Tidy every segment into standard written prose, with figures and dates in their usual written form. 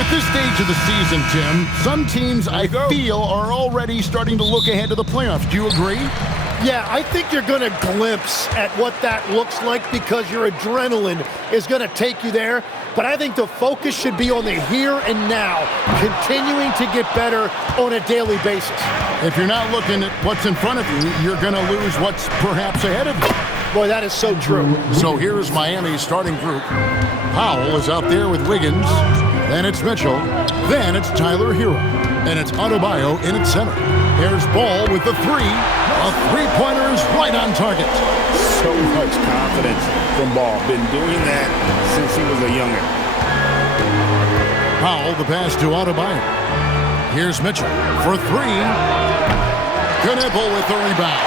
At this stage of the season, Tim, some teams I feel are already starting to look ahead to the playoffs. Do you agree? Yeah, I think you're going to glimpse at what that looks like because your adrenaline is going to take you there. But I think the focus should be on the here and now, continuing to get better on a daily basis. If you're not looking at what's in front of you, you're going to lose what's perhaps ahead of you. Boy, that is so true. So here's Miami's starting group. Powell is out there with Wiggins. Then it's Mitchell. Then it's Tyler Hero. And it's Adebayo in its center. There's Ball with the three. A three-pointer is right on target. So much confidence from Ball. Been doing that since he was a youngin'. Powell, the pass to Adebayo. Here's Mitchell for three. Knipple with the rebound.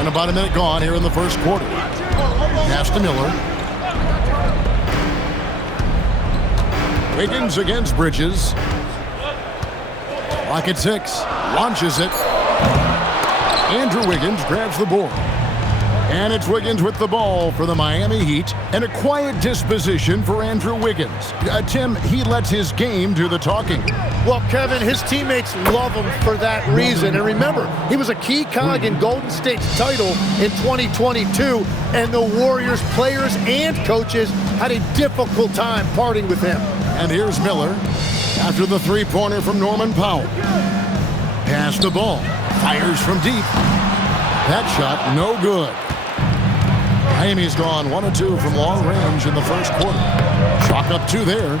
And about a minute gone here in the first quarter. Pass to Miller. Wiggins against Bridges. Clock at 6. Launches it. Andrew Wiggins grabs the board. And it's Wiggins with the ball for the Miami Heat. And a quiet disposition for Andrew Wiggins. Tim, he lets his game do the talking. Well, Kevin, his teammates love him for that reason. And remember, he was a key cog in Golden State's title in 2022. And the Warriors players and coaches had a difficult time parting with him. And here's Miller after the three-pointer from Norman Powell. Pass the ball. Fires from deep. That shot no good. Miami's gone 1 of 2 from long range in the first quarter. Chalk up 2 there.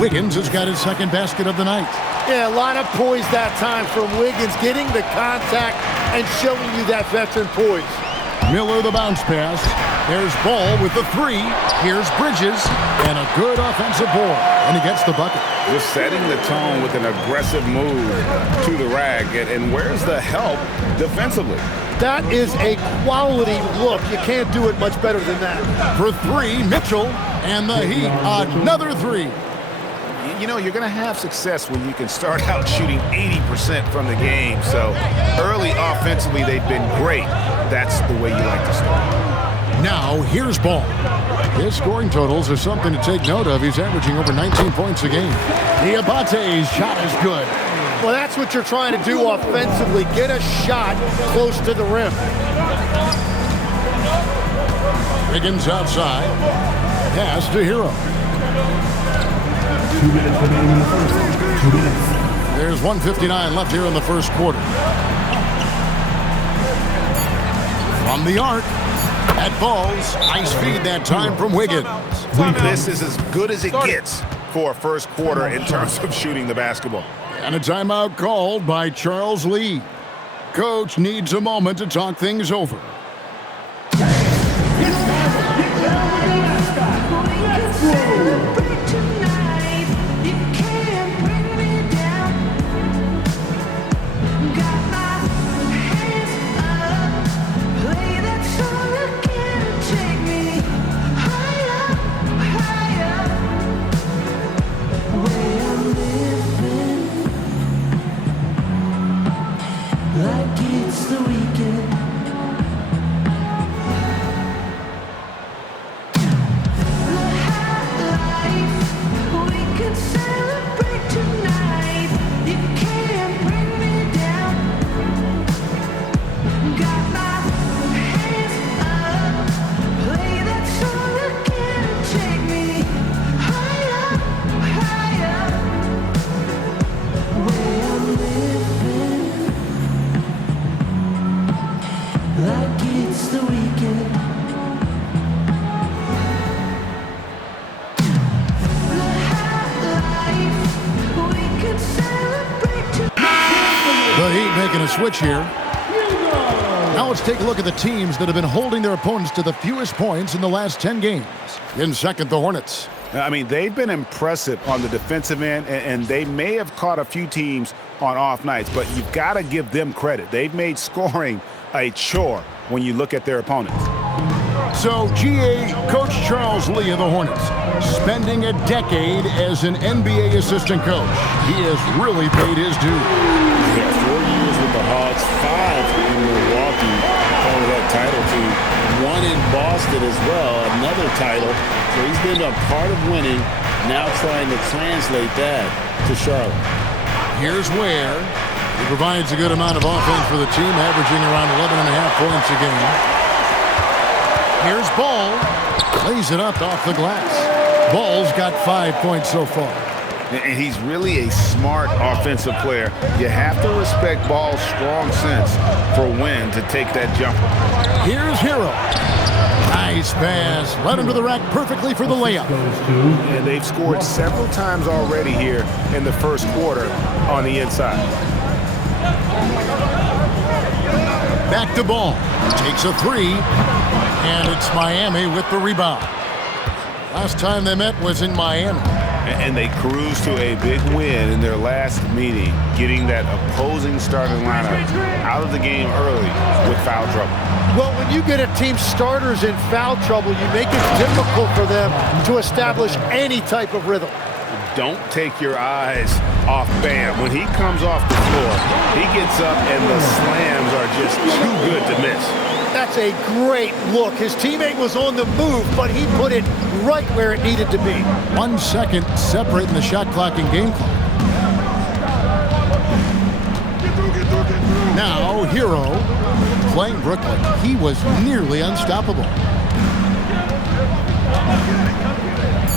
Wiggins has got his second basket of the night. Yeah, a lot of poise that time from Wiggins, getting the contact and showing you that veteran poise. Miller the bounce pass. There's Ball with the three. Here's Bridges. And a good offensive board. And he gets the bucket. Just setting the tone with an aggressive move to the rack. And where's the help defensively? That is a quality look. You can't do it much better than that. For three, Mitchell. And the Heat, another three. You know, you're going to have success when you can start out shooting 80% from the game. So early offensively, they've been great. That's the way you like to start. Now, here's Ball. His scoring totals are something to take note of. He's averaging over 19 points a game. Diabate's shot is good. Well, that's what you're trying to do offensively. Get a shot close to the rim. Wiggins outside. Pass to Hero. 2 minutes remaining in the first. 2 minutes. There's 1:59 left here in the first quarter. From the arc. That falls. Nice feed that time from Wiggins. This is as good as it gets for a first quarter in terms of shooting the basketball. And a timeout called by Charles Lee. Coach needs a moment to talk things over. Switch here. Now let's take a look at the teams that have been holding their opponents to the fewest points in the last 10 games. In second, the Hornets. I mean, they've been impressive on the defensive end, and they may have caught a few teams on off nights, but you've got to give them credit. They've made scoring a chore when you look at their opponents. So, GA, Coach Charles Lee of the Hornets, spending a decade as an NBA assistant coach. He has really paid his dues. Yeah, 4 years with the Hawks, 5 in Milwaukee. Part of that title to one in Boston as well, another title. So he's been a part of winning, now trying to translate that to Charlotte. Here's where he provides a good amount of offense for the team, averaging around 11.5 points a game. Here's Ball. Lays it up off the glass. Ball's got 5 points so far. And he's really a smart offensive player. You have to respect Ball's strong sense for when to take that jumper. Here's Hero. Nice pass. Led him to the rack perfectly for the layup. And they've scored several times already here in the first quarter on the inside. Back to Ball. Takes a three. And it's Miami with the rebound. Last time they met was in Miami. And they cruised to a big win in their last meeting, getting that opposing starting lineup out of the game early with foul trouble. Well, when you get a team's starters in foul trouble, you make it difficult for them to establish any type of rhythm. Don't take your eyes off Bam. When he comes off the floor, he gets up and the slams are just too good to miss. That's a great look. His teammate was on the move, but he put it right where it needed to be. 1 second separating the shot clock and game clock. Now, Hero playing Brooklyn. He was nearly unstoppable.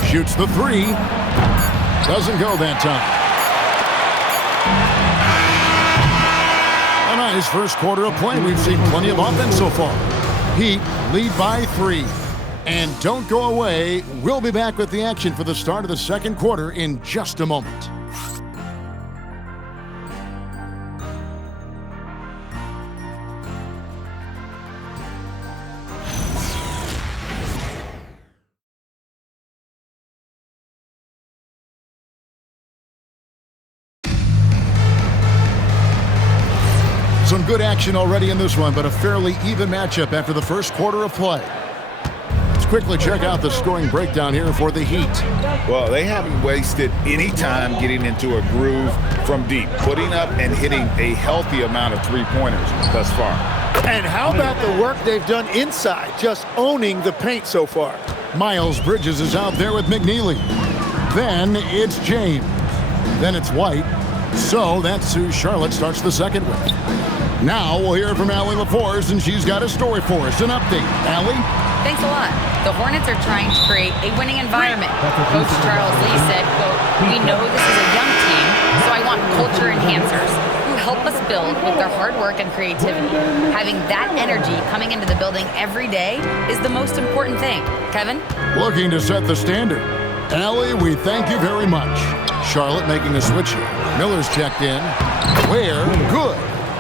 Shoots the three. Doesn't go that time. A nice first quarter of play. We've seen plenty of offense so far. Heat lead by 3. And don't go away. We'll be back with the action for the start of the second quarter in just a moment. Some good action already in this one, but a fairly even matchup after the first quarter of play. Let's quickly check out the scoring breakdown here for the Heat. Well, they haven't wasted any time getting into a groove from deep, putting up and hitting a healthy amount of three-pointers thus far. And how about the work they've done inside, just owning the paint so far? Miles Bridges is out there with McNeely. Then it's James. Then it's White. So that's who Charlotte starts the second with. Now we'll hear from Allie LaForce, and she's got a story for us. An update. Allie? Thanks a lot. The Hornets are trying to create a winning environment. Coach Charles Lee said, quote, "We know this is a young team, so I want culture enhancers who help us build with their hard work and creativity. Having that energy coming into the building every day is the most important thing." Kevin? Looking to set the standard. Allie, we thank you very much. Charlotte making a switch here. Miller's checked in. Where? Good.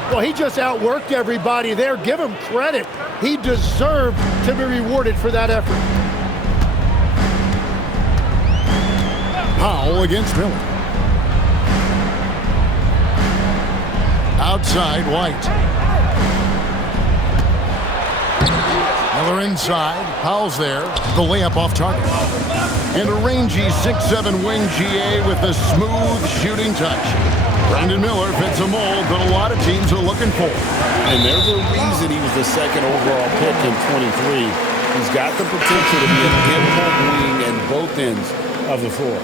Well, he just outworked everybody there. Give him credit. He deserved to be rewarded for that effort. Powell against Miller. Outside, White. Miller inside. Powell's there. The layup off target. And a rangy 6'7" wing GA with a smooth shooting touch. Brandon Miller fits a mold that a lot of teams are looking for. And there's a reason he was the second overall pick in 23. He's got the potential to be an impact wing at both ends of the floor.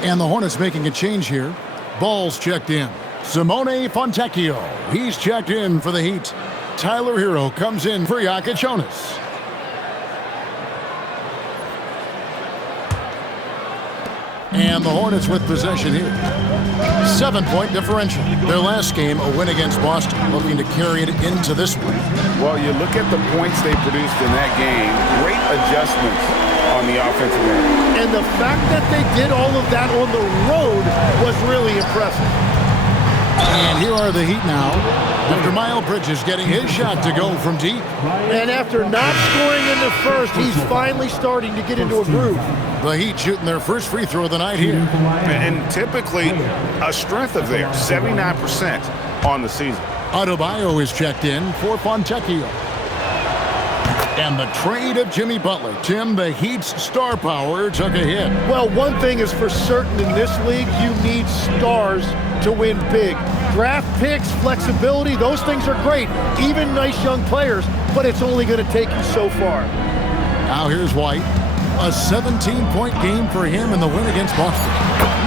And the Hornets making a change here. Ball's checked in. Simone Fontecchio. He's checked in for the Heat. Tyler Hero comes in for Jonas. And the Hornets with possession here. 7-point differential. Their last game, a win against Boston, looking to carry it into this one. Well, you look at the points they produced in that game, great adjustments on the offensive end. And the fact that they did all of that on the road was really impressive. And here are the Heat now. After Miles Bridges getting his shot to go from deep. And after not scoring in the first, he's finally starting to get into a groove. The Heat shooting their first free throw of the night here. And typically a strength of theirs, 79% on the season. Adebayo is checked in for Fontecchio. And the trade of Jimmy Butler. Tim, the Heat's star power took a hit. Well, one thing is for certain in this league, you need stars to win big. Draft picks, flexibility, those things are great. Even nice young players, but it's only going to take you so far. Now here's White. A 17-point game for him in the win against Boston.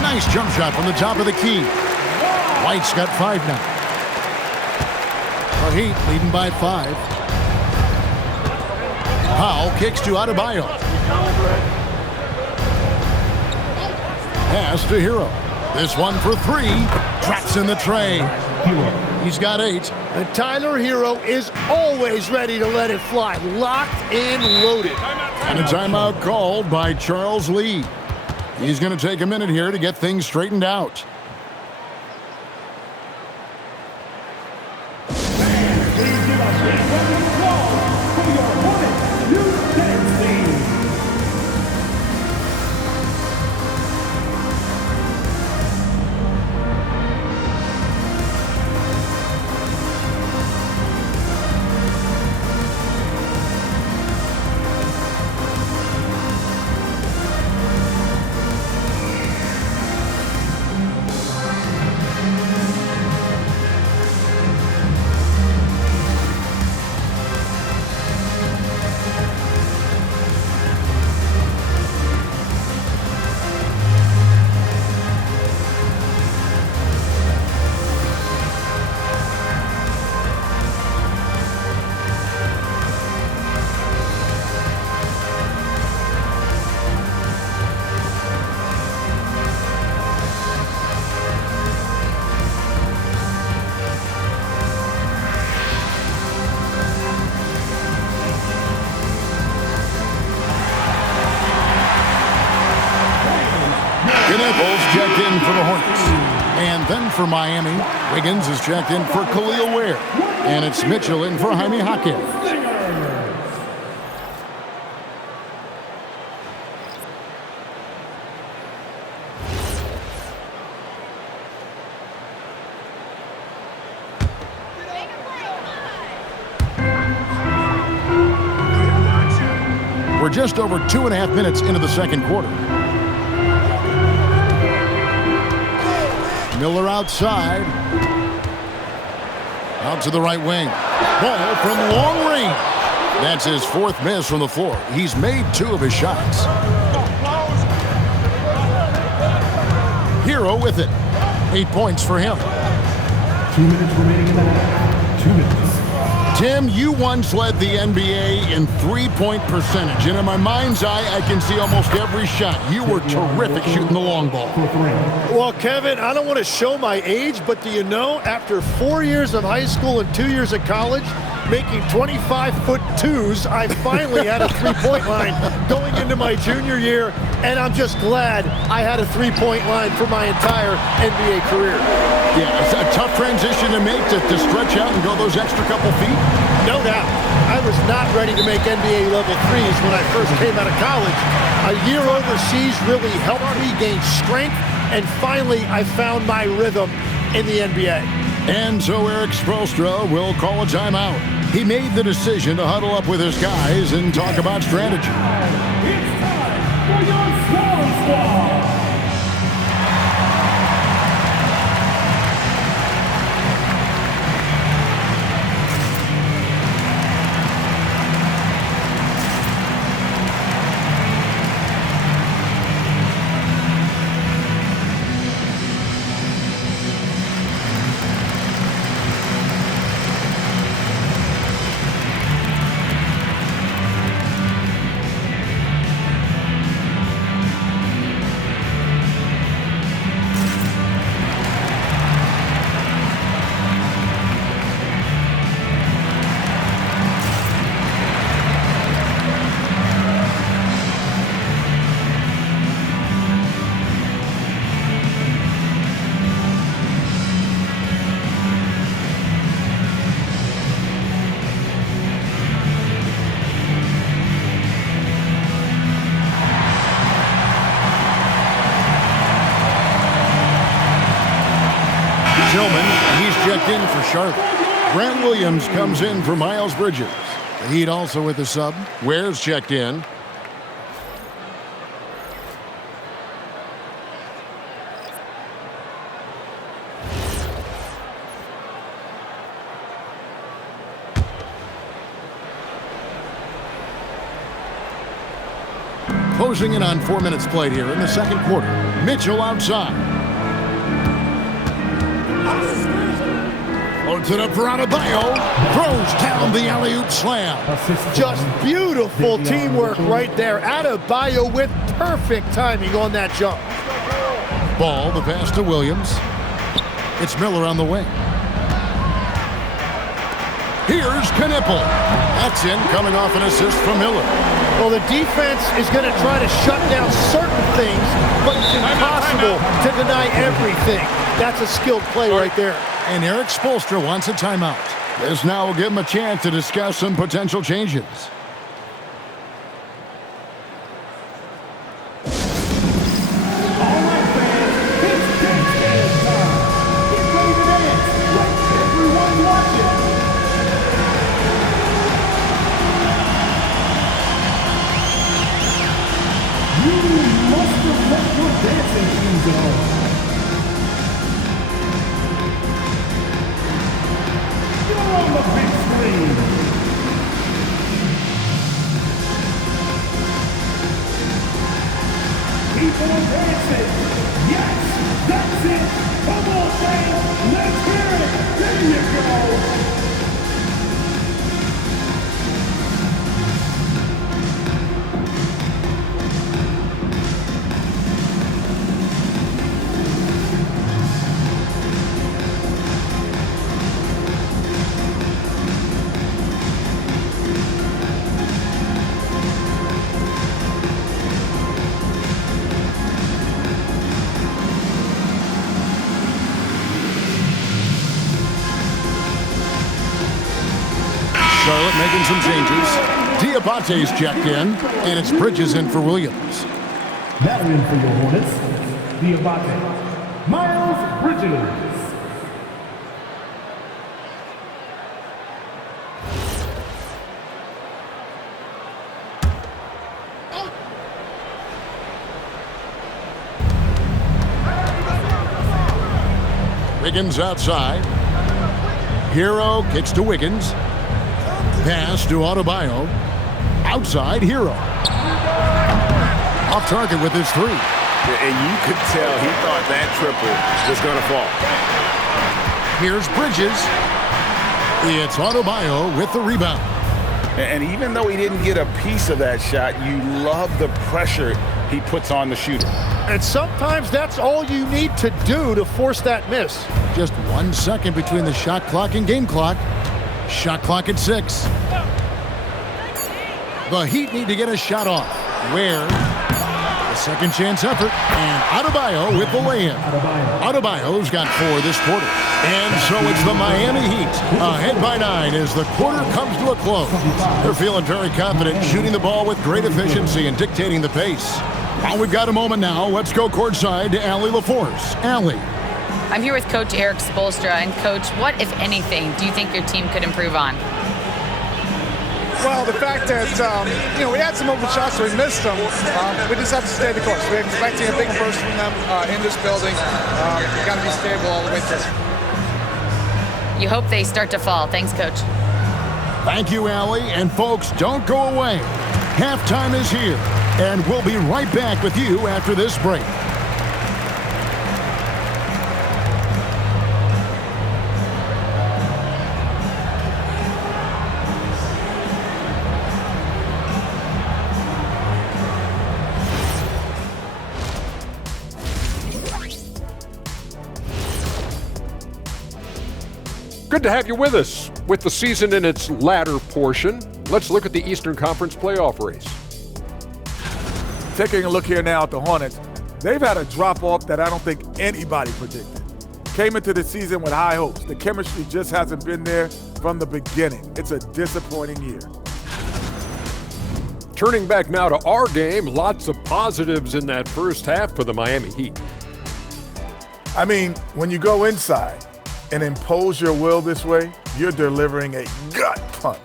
Nice jump shot from the top of the key. White's got 5 now. The Heat leading by 5. Powell kicks to Adebayo. Pass to Hero. This one for 3. Drops in the tray. He's got 8. And Tyler Hero is always ready to let it fly. Locked and loaded. And a timeout called by Charles Lee. He's going to take a minute here to get things straightened out. Checked in for the Hornets. And then for Miami, Wiggins is checked in for Khalil Ware. And it's Mitchell in for Jaime Jaquez. We're just over 2.5 minutes into the second quarter. Miller outside. Out to the right wing. Ball from long range. That's his 4th miss from the floor. He's made 2 of his shots. Hero with it. 8 points for him. 2 minutes remaining in the half. 2 minutes. Tim, you once led the NBA in three-point percentage, and in my mind's eye, I can see almost every shot. You were terrific shooting the long ball. Well, Kevin, I don't want to show my age, but do you know, after 4 years of high school and 2 years of college, making 25-foot twos, I finally had a three-point line going into my junior year, and I'm just glad I had a three-point line for my entire NBA career. Yeah, it's a tough transition to make to stretch out and go those extra couple feet. No doubt. I was not ready to make NBA level threes when I first came out of college. A year overseas really helped me gain strength, and finally I found my rhythm in the NBA. And so Eric Spoelstra will call a timeout. He made the decision to huddle up with his guys and talk about strategy. It's time for your Star Squad. Tillman, he's checked in for Charlotte. Grant Williams comes in for Miles Bridges. The Heat also with the sub. Ware's checked in. Closing in on 4 minutes played here in the second quarter. Mitchell outside. Loads it up for Adebayo. Throws down the alley-oop slam. Just beautiful teamwork right there. Adebayo with perfect timing on that jump. Ball, the pass to Williams. It's Miller on the wing. Here's Knipple. That's in, coming off an assist from Miller. Well, the defense is going to try to shut down certain things, but it's impossible to deny everything. That's a skilled play right there. And Eric Spoelstra wants a timeout. This now will give him a chance to discuss some potential changes. Charlotte making some changes. Diabate's checked in, and it's Bridges in for Williams. That win for your Hornets, Diabate. Miles Bridges. Wiggins outside. Hero kicks to Wiggins. Pass to Adebayo. Outside, Hero. Off target with his three. And you could tell he thought that triple was going to fall. Here's Bridges. It's Adebayo with the rebound. And even though he didn't get a piece of that shot, you love the pressure he puts on the shooter. And sometimes that's all you need to do to force that miss. Just 1 second between the shot clock and game clock. Shot clock at 6. The Heat need to get a shot off. Where? The second chance effort. And Adebayo with the lay-in. Adebayo's got 4 this quarter. And so it's the Miami Heat ahead by 9 as the quarter comes to a close. They're feeling very confident, shooting the ball with great efficiency and dictating the pace. Well, we've got a moment now. Let's go courtside to Allie LaForce. Allie. I'm here with Coach Eric Spoelstra. And, Coach, what, if anything, do you think your team could improve on? Well, the fact that, we had some open shots, so we missed them. We just have to stay the course. We're expecting a big burst from them in this building. We've got to be stable all the way through. You hope they start to fall. Thanks, Coach. Thank you, Allie. And, folks, don't go away. Halftime is here, and we'll be right back with you after this break. Good to have you with us. With the season in its latter portion, let's look at the Eastern Conference playoff race. Taking a look here now at the Hornets, they've had a drop-off that I don't think anybody predicted. Came into the season with high hopes. The chemistry just hasn't been there from the beginning. It's a disappointing year. Turning back now to our game, lots of positives in that first half for the Miami Heat. I mean, when you go inside and impose your will this way, you're delivering a gut punch.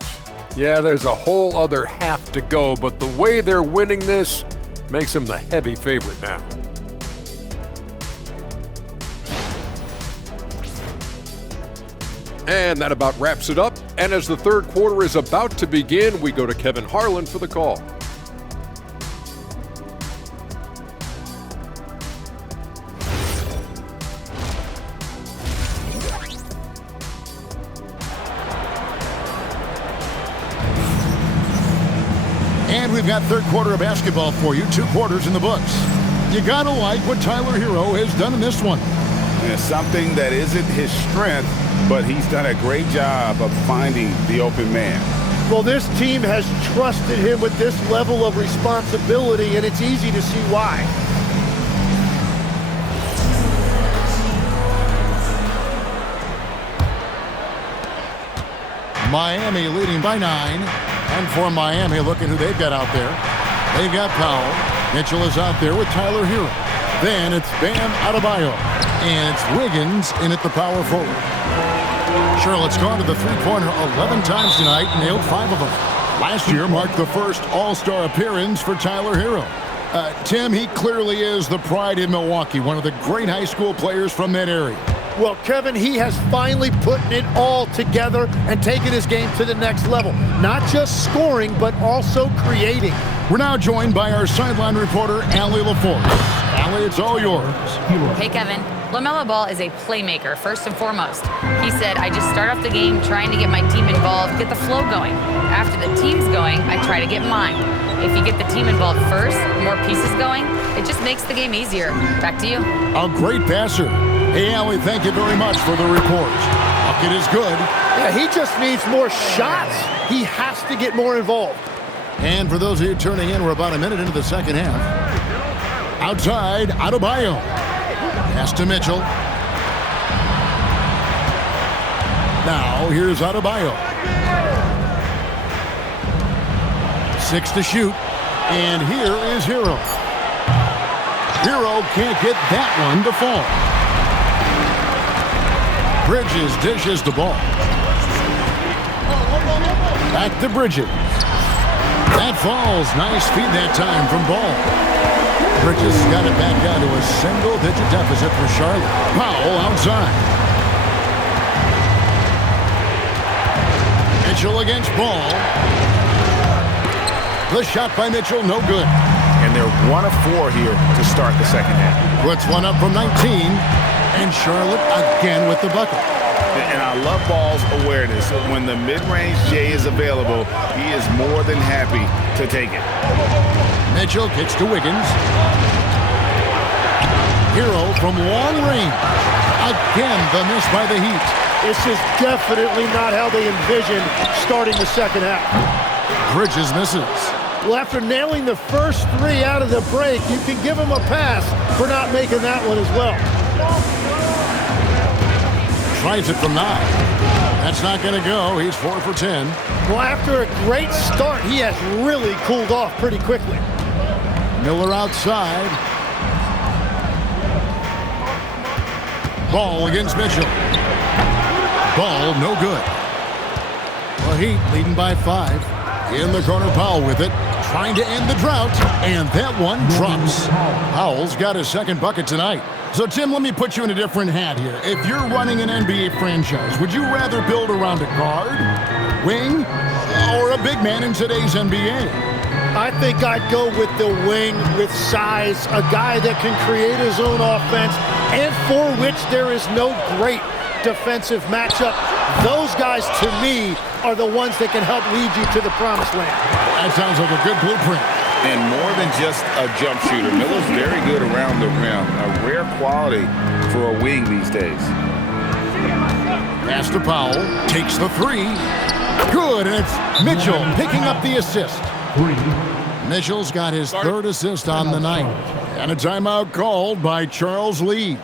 Yeah, there's a whole other half to go, but the way they're winning this makes them the heavy favorite now. And that about wraps it up. And as the third quarter is about to begin, we go to Kevin Harlan for the call. And we've got third quarter of basketball for you, 2 quarters in the books. You gotta like what Tyler Hero has done in this one. And it's something that isn't his strength, but he's done a great job of finding the open man. Well, this team has trusted him with this level of responsibility, and it's easy to see why. Miami leading by 9. And for Miami, look at who they've got out there. They've got Powell. Mitchell is out there with Tyler Hero. Then it's Bam Adebayo. And it's Wiggins in at the power forward. Charlotte's gone to the three-pointer 11 times tonight, nailed 5 of them. Last year marked the first All-Star appearance for Tyler Hero. Tim, he clearly is the pride in Milwaukee, one of the great high school players from that area. Well, Kevin, he has finally put it all together and taken his game to the next level. Not just scoring, but also creating. We're now joined by our sideline reporter, Allie LaForce. Allie, it's all yours. Hey, Kevin. LaMelo Ball is a playmaker, first and foremost. He said, I just start off the game trying to get my team involved, get the flow going. After the team's going, I try to get mine. If you get the team involved first, more pieces going, it just makes the game easier. Back to you. A great passer. Hey, Allie, thank you very much for the report. Bucket is good. Yeah, he just needs more shots. He has to get more involved. And for those of you turning in, we're about a minute into the second half. Outside, Adebayo. Pass to Mitchell. Now, here's Adebayo. 6 to shoot. And here is Hero. Hero can't get that one to fall. Bridges dishes the ball. Back to Bridges. That falls. Nice feed that time from Ball. Bridges got it back down to a single-digit deficit for Charlotte. Powell outside. Mitchell against Ball. The shot by Mitchell, no good. And they're 1 of 4 here to start the second half. Puts one up from 19. And Charlotte again with the bucket. And I love Ball's awareness. When the mid-range J is available, he is more than happy to take it. Mitchell gets to Wiggins. Hero from long range. Again, the miss by the Heat. This is definitely not how they envisioned starting the second half. Bridges misses. Well, after nailing the first 3 out of the break, you can give him a pass for not making that one as well. Tries it from 9. That's not going to go. He's 4 for 10. Well, after a great start, he has really cooled off pretty quickly. Miller outside. Ball against Mitchell. Ball no good. Well, Heat leading by 5. In the corner, Powell with it. Trying to end the drought. And that one drops. Powell's got his second bucket tonight. So, Tim, let me put you in a different hat here. If you're running an NBA franchise, would you rather build around a guard, wing, or a big man in today's NBA? I think I'd go with the wing with size, a guy that can create his own offense, and for which there is no great defensive matchup. Those guys, to me, are the ones that can help lead you to the promised land. That sounds like a good blueprint. And more than just a jump shooter, Miller's very good around the rim. A rare quality for a wing these days. Pass to Powell. Takes the 3. Good, and it's Mitchell picking up the assist. Mitchell's got his 3rd assist on the night. And a timeout called by Charles Lee.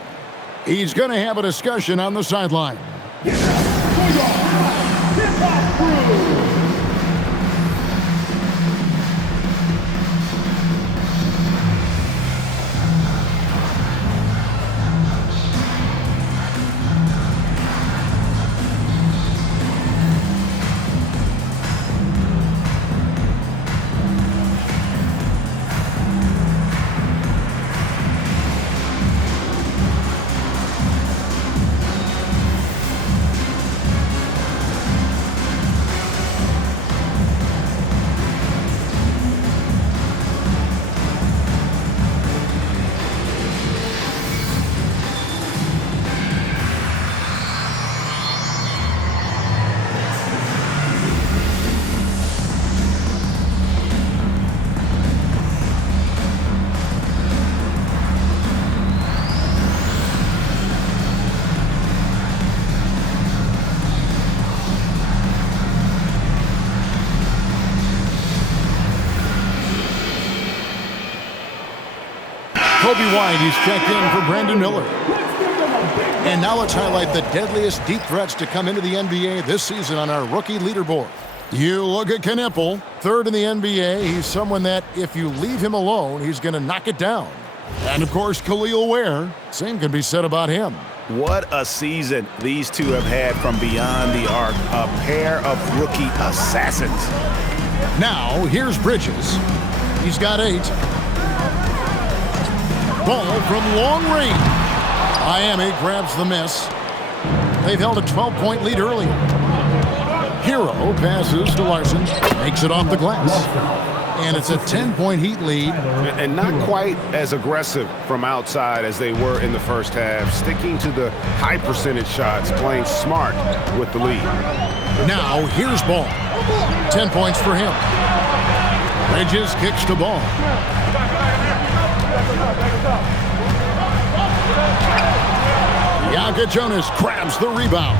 He's going to have a discussion on the sideline. Kobe White, he's checked in for Brandon Miller. And now let's highlight the deadliest deep threats to come into the NBA this season on our rookie leaderboard. You look at Knipple, third in the NBA. He's someone that, if you leave him alone, he's going to knock it down. And, of course, Khalil Ware. Same can be said about him. What a season these two have had from beyond the arc. A pair of rookie assassins. Now, here's Bridges. He's got 8. Ball from long range. Miami grabs the miss. They've held a 12-point lead earlier. Hero passes to Larson. Makes it off the glass. And it's a 10-point Heat lead. And not quite as aggressive from outside as they were in the first half. Sticking to the high percentage shots, playing smart with the lead. Now, here's Ball. 10 points for him. Bridges kicks to Ball. Jonas grabs the rebound.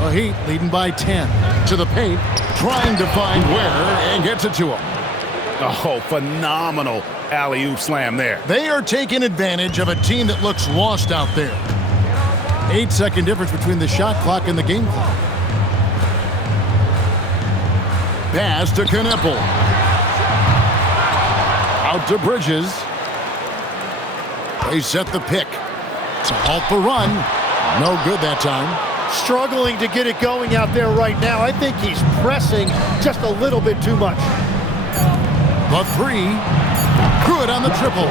The Heat leading by 10. To the paint, trying to find Ware, and gets it to him. Oh, phenomenal alley-oop slam there. They are taking advantage of a team that looks lost out there. 8-second difference between the shot clock and the game clock. Pass to Knipple. Out to Bridges. They set the pick. To halt the run. No good that time. Struggling to get it going out there right now. I think he's pressing just a little bit too much. The 3. Good on the triple.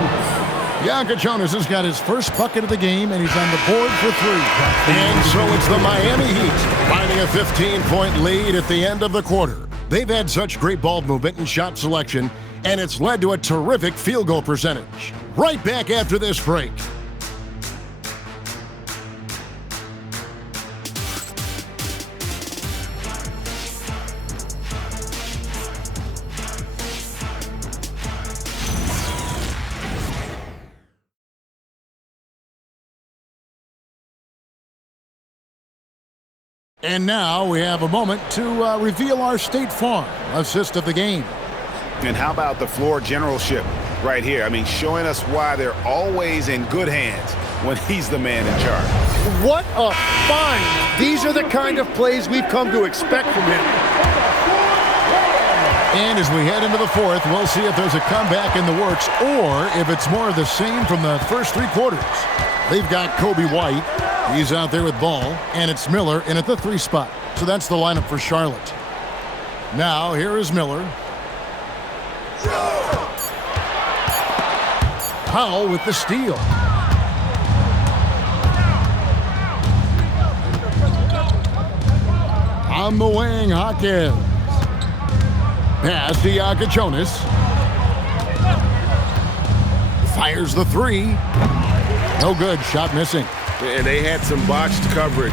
Jonas has got his first bucket of the game, and he's on the board for 3. And so it's the Miami Heat finding a 15-point lead at the end of the quarter. They've had such great ball movement and shot selection, and it's led to a terrific field goal percentage. Right back after this break. And now we have a moment to reveal our State Farm assist of the game. And how about the floor generalship right here? I mean, showing us why they're always in good hands when he's the man in charge. What a find. These are the kind of plays we've come to expect from him. And as we head into the fourth, we'll see if there's a comeback in the works or if it's more of the same from the first 3 quarters. They've got Kobe White. He's out there with Ball, and it's Miller in at the 3 spot. So that's the lineup for Charlotte. Now, here is Miller. Powell with the steal. On the wing, Hawkins. Pass to Jonas. Fires the 3. No good, shot missing. And they had some botched coverage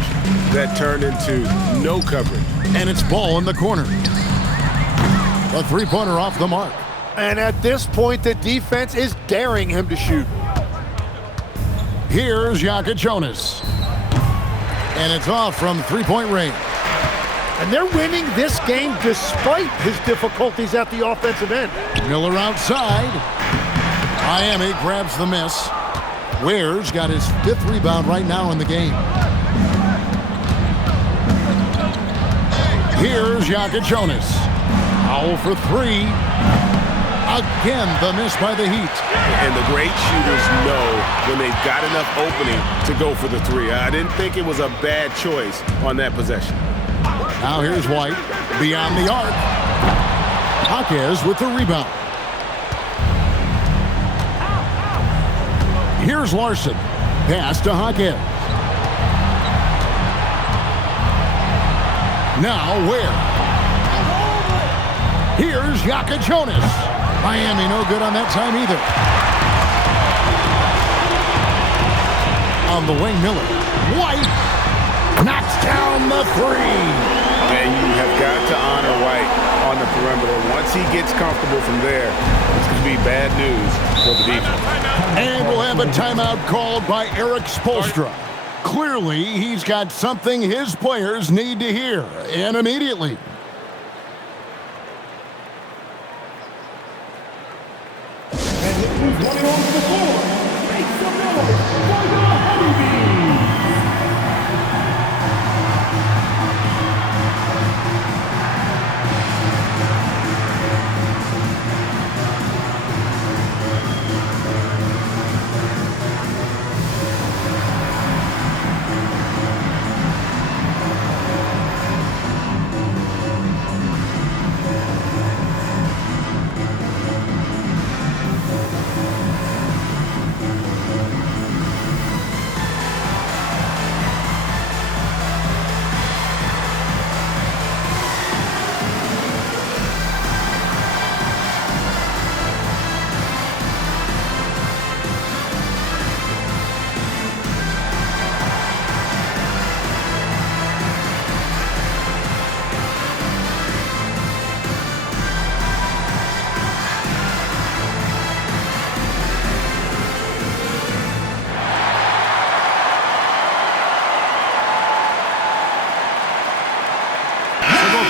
that turned into no coverage. And it's Ball in the corner. A 3-pointer off the mark. And at this point, the defense is daring him to shoot. Here's Jonas. And it's off from 3-point range. And they're winning this game despite his difficulties at the offensive end. Miller outside. Miami grabs the miss. Ware's got his 5th rebound right now in the game. Here's Jonas. Powell for 3. Again, the miss by the Heat. And the great shooters know when they've got enough opening to go for the 3. I didn't think it was a bad choice on that possession. Now here's White. Beyond the arc. Hawkins with the rebound. Here's Larson. Pass to Hawkins. Now Ware. Here's Jonas. Miami no good on that time either. On the wing, Miller. White knocks down the 3. And you have got to honor White on the perimeter. Once he gets comfortable from there, it's going to be bad news for the defense. And we'll have a timeout called by Eric Spoelstra. Clearly, he's got something his players need to hear, and immediately. some noise for the Honeybees.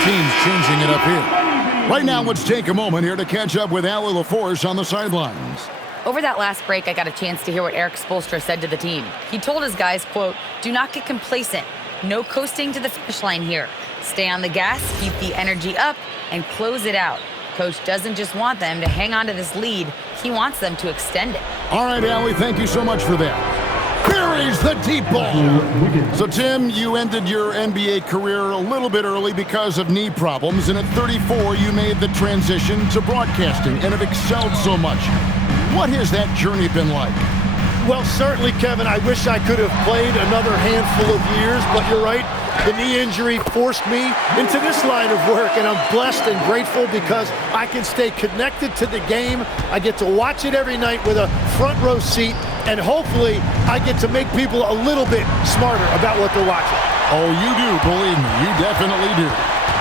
Teams changing it up here. Right now, let's take a moment here to catch up with Allie LaForce on the sidelines. Over that last break, I got a chance to hear what Eric Spoelstra said to the team. He told his guys, quote, "Do not get complacent. No coasting to the finish line here. Stay on the gas, keep the energy up, and close it out." Coach doesn't just want them to hang on to this lead. He wants them to extend it. All right, Allie, thank you so much for that. Buries the deep ball. So, Tim, you ended your NBA career a little bit early because of knee problems, and at 34, you made the transition to broadcasting and have excelled so much. What has that journey been like? Well, certainly, Kevin, I wish I could have played another handful of years, but you're right. The knee injury forced me into this line of work, and I'm blessed and grateful because I can stay connected to the game. I get to watch it every night with a front row seat, and hopefully I get to make people a little bit smarter about what they're watching. Oh, you do, believe me. You definitely do.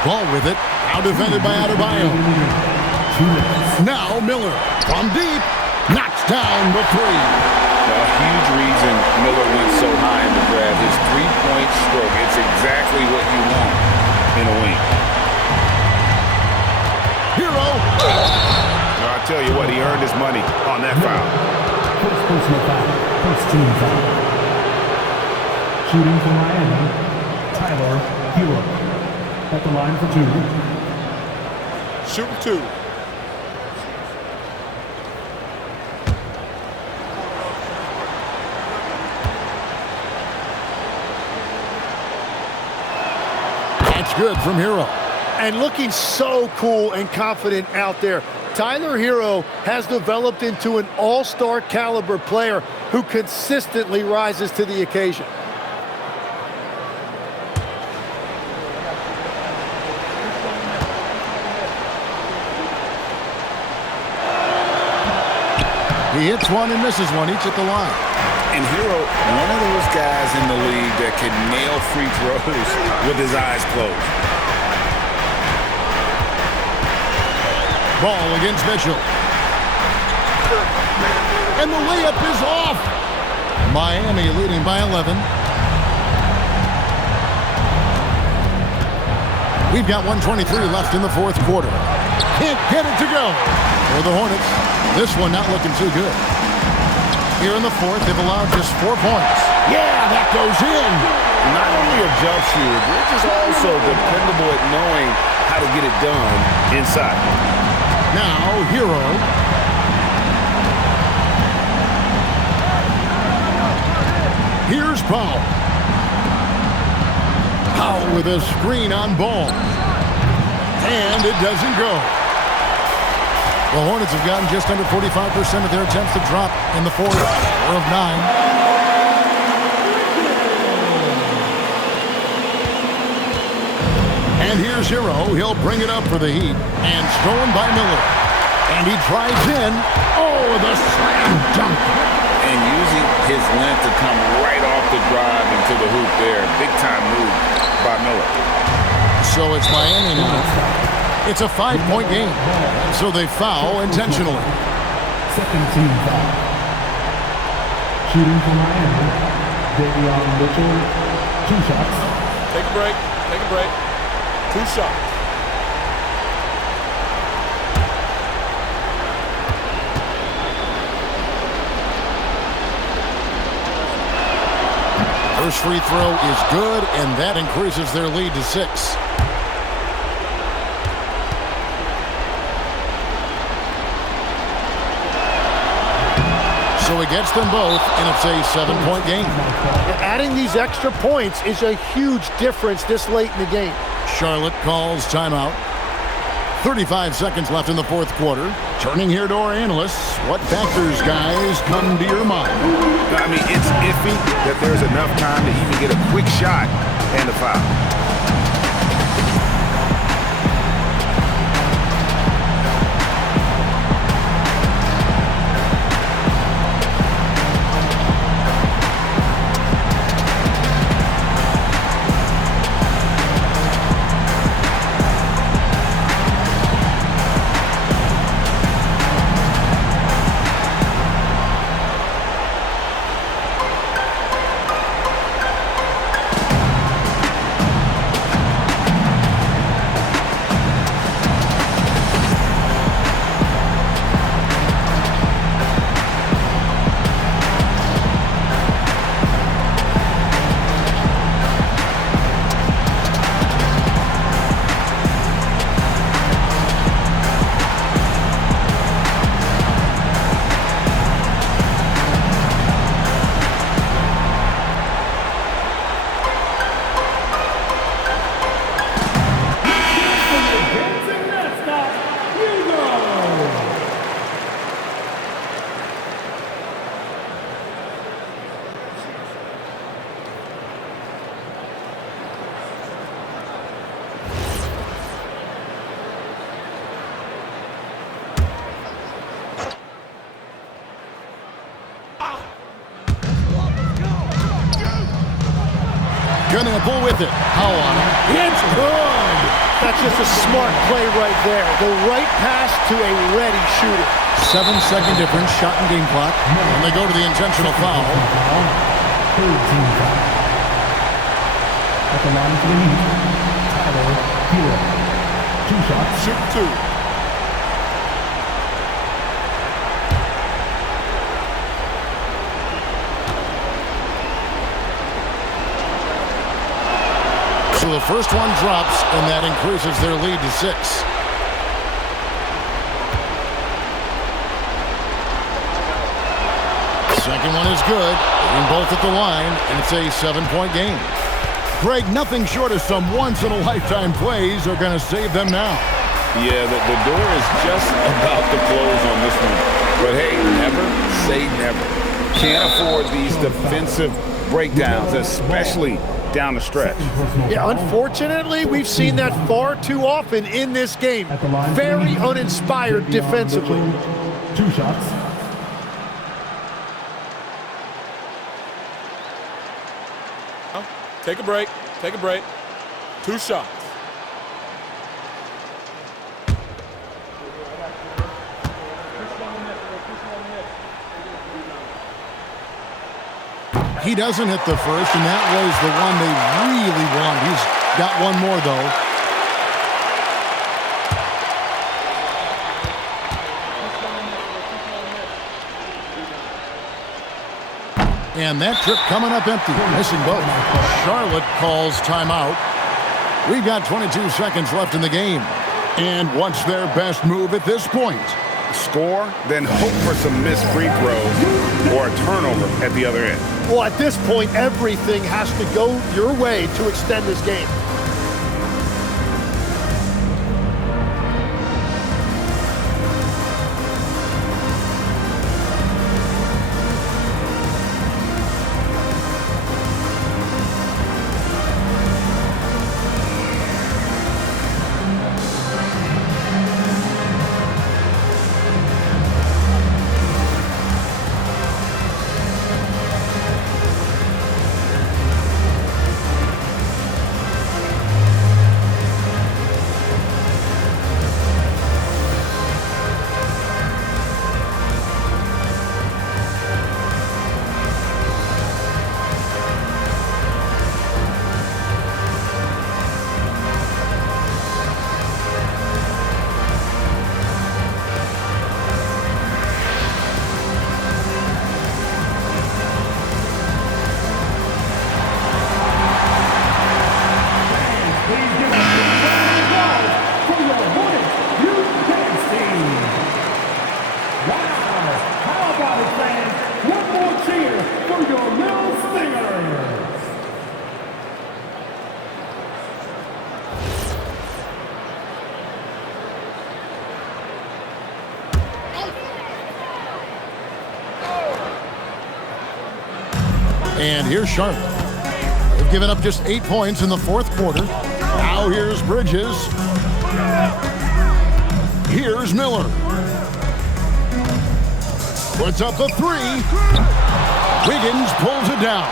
Ball with it. Now defended by Adebayo. Now Miller from deep. Knocks down the three. A huge reason Miller went so high in the draft. His three-point stroke. It's exactly what you want in a wing. Hero. Well, I tell you what, he earned his money on that foul. First personal foul. First team foul. Shooting for Miami, Tyler Hero. At the line for two. Shooting two. That's good from Hero. And looking so cool and confident out there. Tyler Hero has developed into an all-star caliber player who consistently rises to the occasion. He hits one and misses one each at the line. And Hero, one of those guys in the league that can nail free throws with his eyes closed. Ball against Mitchell. And the layup is off. Miami leading by 11. We've got 1:23 left in the fourth quarter. Can't get it to go for the Hornets. This one not looking too good. Here in the fourth, they've allowed just 4 points. Yeah, that goes in. Not only a jump shooter, but just also dependable at knowing how to get it done inside. Now, Hero. Here's Powell. Powell with a screen on ball. And it doesn't go. The Hornets have gotten just under 45% of their attempts to drop in the fourth, 4 of 9. And here's Hero. He'll bring it up for the Heat. And stolen by Miller. And he drives in. Oh, the slam dunk. And using his length to come right off the drive into the hoop there. Big time move by Miller. So it's Miami now. It's a 5-point game. So they foul intentionally. Second team foul. Shooting for Miami, Davion Mitchell, 2 shots. Take a break. Take a break. 2 shots. First free throw is good, and that increases their lead to 6. So he gets them both, and it's a 7-point game. Adding these extra points is a huge difference this late in the game. Charlotte calls timeout. 35 seconds left in the fourth quarter. Turning here to our analysts. What factors, guys, come to your mind? I mean, it's iffy that there's enough time to even get a quick shot and a foul. Gonna pull with it. How on it? It's good. That's just a smart play right there. The right pass to a ready shooter. 7-second difference, shot and game clock. And they go to the intentional foul. At the line for the Heat, Tyler Hero. 2 shots. Shoot 2. So the first one drops, and that increases their lead to 6. Second one is good. Hitting both at the line, and it's a 7-point game. Greg, nothing short of some once-in-a-lifetime plays are going to save them now. Yeah, the door is just about to close on this one. But hey, never say never. Can't afford these defensive breakdowns, especially down the stretch. Yeah, unfortunately, we've seen that far too often in this game. Very uninspired defensively. 2 shots. Take a break. Take a break. 2 shots. He doesn't hit the first, and that was the one they really wanted. He's got one more, though. And that trip coming up empty, missing both. Charlotte calls timeout. We've got 22 seconds left in the game. And what's their best move at this point? Score, then hope for some missed free throws or a turnover at the other end. Well, at this point, everything has to go your way to extend this game. And here's Charlotte. They've given up just 8 points in the fourth quarter. Now here's Bridges. Here's Miller. Puts up the three. Wiggins pulls it down.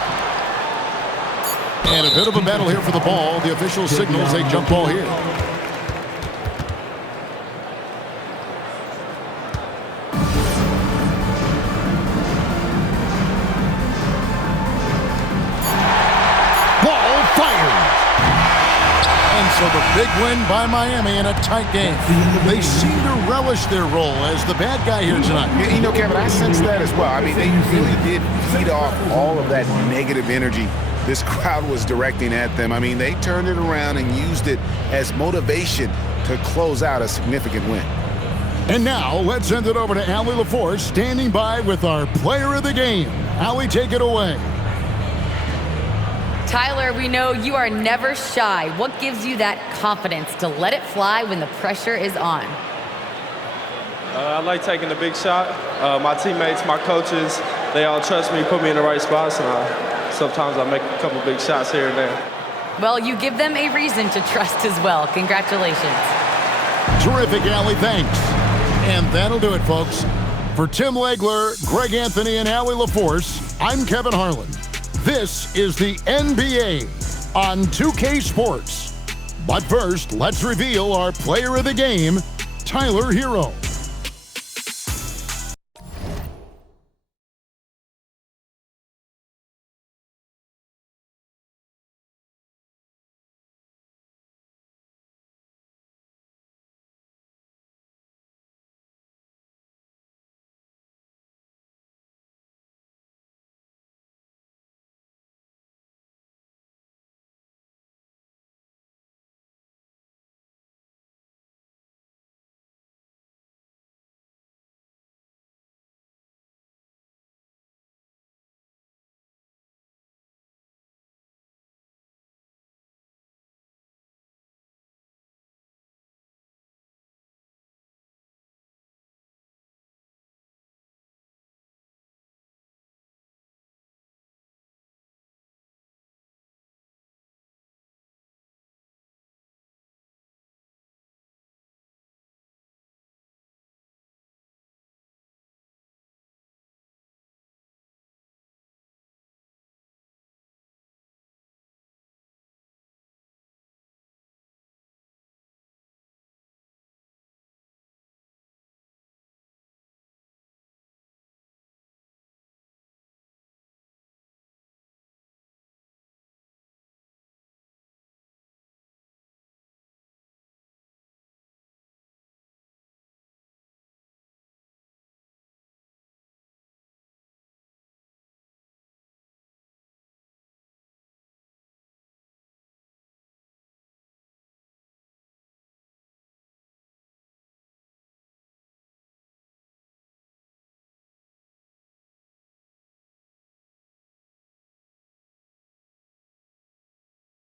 And a bit of a battle here for the ball. The official signals a jump ball here. Ball fired. And so the big win by Miami in a tight game. They seem to relish their role as the bad guy here tonight. You know, Kevin, I sense that as well. I mean, they really did feed off all of that negative energy this crowd was directing at them. I mean, they turned it around and used it as motivation to close out a significant win. And now, let's send it over to Allie LaForce, standing by with our player of the game. Allie, take it away. Tyler, we know you are never shy. What gives you that confidence to let it fly when the pressure is on? I like taking the big shot. My teammates, my coaches, they all trust me, put me in the right spots, and sometimes I make a couple big shots here and there. Well, you give them a reason to trust as well. Congratulations. Terrific, Allie. Thanks. And that'll do it, folks. For Tim Legler, Greg Anthony, and Allie LaForce, I'm Kevin Harlan. This is the NBA on 2K Sports. But first, let's reveal our player of the game, Tyler Hero.